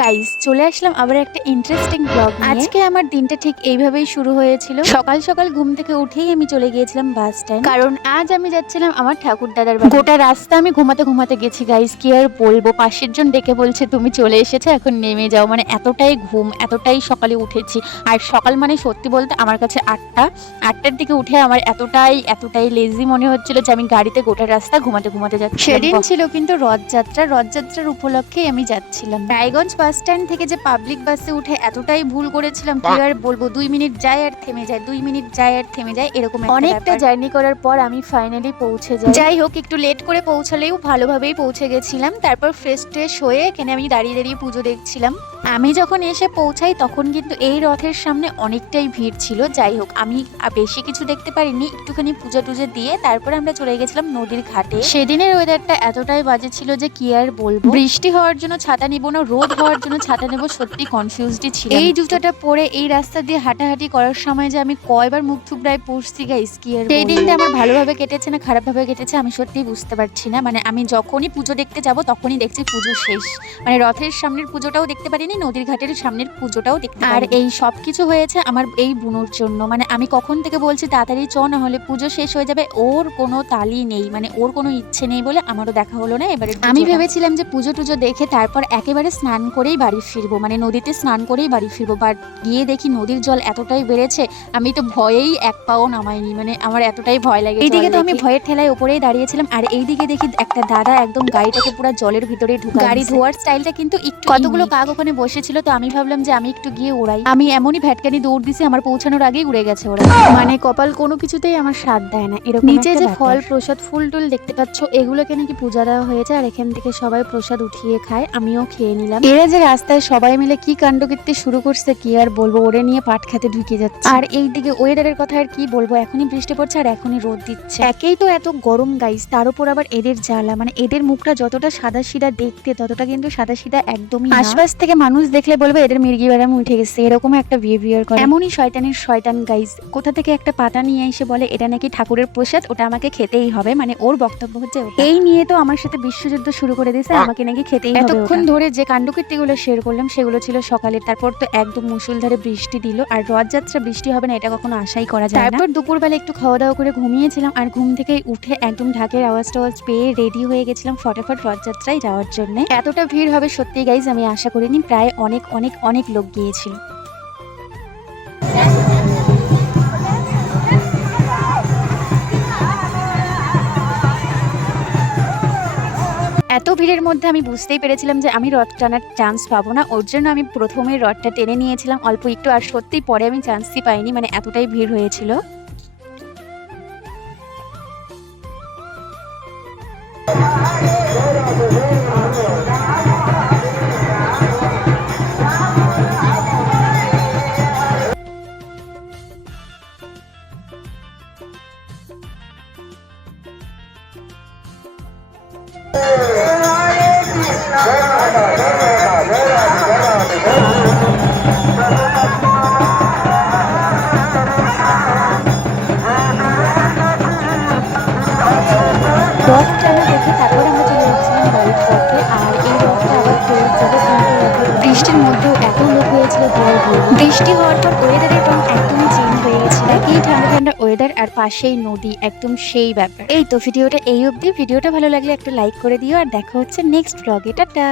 Guys চলে আসলাম আবার একটা ইন্টারেস্টিং ব্লগ আজকে আমার দিনটা ঠিক এইভাবেই শুরু হয়েছিল। সকাল সকাল ঘুম থেকে উঠেই আমি চলে গিয়েছিলাম বাস স্ট্যান্ড কারণ আজ আমি যাচ্ছিলাম আমার ঠাকুর দাদার বাড়ি। গোটা রাস্তা আমি ঘুমাতে ঘুমাতে গেছি গাইস কি আর বলব? পাশের জন ডেকে বলছে তুমি চলে এসেছ এখন নেমে যাও। মানে এতটাই ঘুম এতটাই সকালে উঠেছি। আর সকাল মানে সত্যি বলতে আমার কাছে আটটা। আটটার দিকে উঠে আমার এতটাই এতটাই লেজি মনে হচ্ছিল যে আমি গাড়িতে গোটা রাস্তা ঘুমাতে ঘুমাতে যাচ্ছি সেদিন ছিল কিন্তু রথযাত্রা। রথযাত্রার উপলক্ষে আমি যাচ্ছিলাম। রায়গঞ্জ বাস স্ট্যান্ড থেকে যে পাবলিক বাসে উঠে এতটাই ভুল করেছিলাম কি আর বলব? দুই মিনিট যায় আর থেমে যায় দুই মিনিট যায় আর থেমে যায় এরকম অনেকটা জার্নি করার পর আমি ফাইনালি পৌঁছে যাই। যাই হোক একটু লেট করে পৌঁছালেও ভালোভাবেই পৌঁছে গেছিলাম। তারপর ফ্রেশ ট্রেশ হয়ে এখানে আমি দাঁড়িয়ে দাঁড়িয়ে পুজো দেখছিলাম। আমি যখন এসে পৌঁছাই তখন কিন্তু এই রথের সামনে অনেকটাই ভিড় ছিল। যাই হোক আমি বেশি কিছু দেখতে পারিনি। একটুখানি পুজো টুজো দিয়ে তারপরে আমরা চলে গেছিলাম নদীর ঘাটে। সেদিনের ওয়েদারটা এতটাই বাজে ছিল যে কি আর বলব। বৃষ্টি হওয়ার জন্য ছাতা নিব না রোদ হওয়ার জন্য ছাতা নেব সত্যি কনফিউজডই ছিল এই জুতোটা পরে এই রাস্তা দিয়ে হাঁটাহাঁটি করার সময় যে আমি কয়বার মুখ থুবড়ায় পড়ছি গাইস কি আর সেই দিনটা আমার ভালোভাবে কেটেছে না খারাপভাবে কেটেছে আমি সত্যিই বুঝতে পারছি না। মানে আমি যখনই পুজো দেখতে যাব তখনই দেখছি পুজো শেষ। মানে রথের সামনের পুজোটাও দেখতে পারিনি নদীর ঘাটের সামনের পুজোটাও দেখতে আর এই সব কিছু হয়েছে আমার এই বুনোর জন্য। মানে আমি কখন থেকে বলছি তাড়াতাড়ি চ না হলে পুজো শেষ হয়ে যাবে। ওর কোনো তালি নেই মানে ওর কোনো ইচ্ছে নেই বলে আমারও দেখা হলো না। এবারে আমি ভেবেছিলাম যে পুজো টুজো দেখে তারপর একেবারে স্নান করেই বাড়ি ফিরবো। মানে নদীতে স্নান করেই বাড়ি ফিরবো। বাট গিয়ে দেখি নদীর জল এতটাই বেড়েছে আমি তো ভয়েই এক পাও নামাইনি। মানে আমার এতটাই ভয় লাগে এইদিকে তো আমি ভয়ের ঠেলায় উপরেই দাঁড়িয়েছিলাম। আর এইদিকে দেখি একটা দাদা একদম গাড়িটাকে পুরো জলের ভিতরে ঢুকা গাড়ি ধোয়ার স্টাইলটা কিন্তু একটু কতগুলো কাক ওখানে বসেছিল তো আমি ভাবলাম যে আমি একটু গিয়ে ওড়াই। আমি এমনই ভ্যাটকানি দৌড় দিছি আমার পৌঁছানোর আগেই উড়ে গেছে ওরা। মানে কপাল কোনো কিছুতেই আমার স্বাদ দেয় না এরকম নিচে যে ফল প্রসাদ ফুল টুল দেখতে পাচ্ছ এগুলোকে নাকি পূজা দেওয়া হয়েছে আর এখান থেকে সবাই প্রসাদ উঠিয়ে খায় আমিও খেয়ে নিলাম। এরা যে রাস্তায় সবাই মিলে কি কাণ্ড করতে শুরু করছে কি আর বলব ওরে নিয়ে পাট খেতে ঢুকে যাচ্ছে। আর এইদিকে ওয়েদারের কথা আর কি বলব এখনই বৃষ্টি পড়ছে আর এখনই রোদ দিচ্ছে। একেই তো এত গরম গাইস তার উপর আবার এদের জ্বালা মানে এদের মুখটা যতটা সাদা সিধা দেখতে ততটা কিন্তু সাদা সিধা একদমই না। আশপাশ থেকে মানুষ দেখলে বলবে এদের মির্গি ব্যারাম উঠে গেছে। এরকম একটা বিহেভিয়ার করে। এমনই শয়তানের শয়তান গাইজ কোথা থেকে একটা পাতা নিয়ে এসে বলে এটা নাকি ঠাকুরের প্রসাদ? ওটা আমাকে খেতেই হবে। মানে ওর বক্তব্য হচ্ছে এই নিয়ে তো আমার সাথে বিশ্বযুদ্ধ শুরু করে দিয়েছে আমাকে নাকি খেতেই হবে এতক্ষণ ধরে যে কাণ্ডকীর্তিগুলো শেয়ার করলাম সেগুলো ছিল সকালে তারপর তো একদম মুসুলধারে বৃষ্টি দিল আর রথযাত্রা বৃষ্টি হবে না এটা কখনো আশাই করা যায় না। তারপর দুপুরবেলা একটু খাওয়া দাওয়া করে ঘুমিয়েছিলাম আর ঘুম থেকে উঠে একদম ঢাকের আওয়াজ টাওয়াজ পেয়ে রেডি হয়ে গেছিলাম ফটাফট রথযাত্রায় যাওয়ার জন্য। এতটা ভিড় হবে সত্যি গাইজ আমি আশা করিনি। প্রায় অনেক অনেক অনেক লোক গিয়েছিল। এত ভিড়ের মধ্যে আমি বুঝতেই পেরেছিলাম যে আমি রথ টানার চান্স পাবো না। ওর জন্য আমি প্রথমে রথটা টেনে নিয়েছিলাম, অল্প একটু, আর সত্যিই পরে আমি চান্সই পাইনি মানে এতটাই ভিড় হয়েছিল। টানা দেখে তারপর আমরা চলে যাচ্ছিলাম বাড়ির আর এই রথটা বৃষ্টির মধ্যেও এত বৃষ্টি হওয়ার পর ওয়েদারের রং একদমই চেঞ্জ হয়ে গেছে এই ঠান্ডা ঠান্ডা ওয়েদার আর পাশেই নদী, একদম সেই ব্যাপার। এই তো, ভিডিওটা এই অবধি। ভিডিওটা ভালো লাগলে একটা লাইক করে দিও, আর দেখা হচ্ছে নেক্সট ব্লগে টাটা!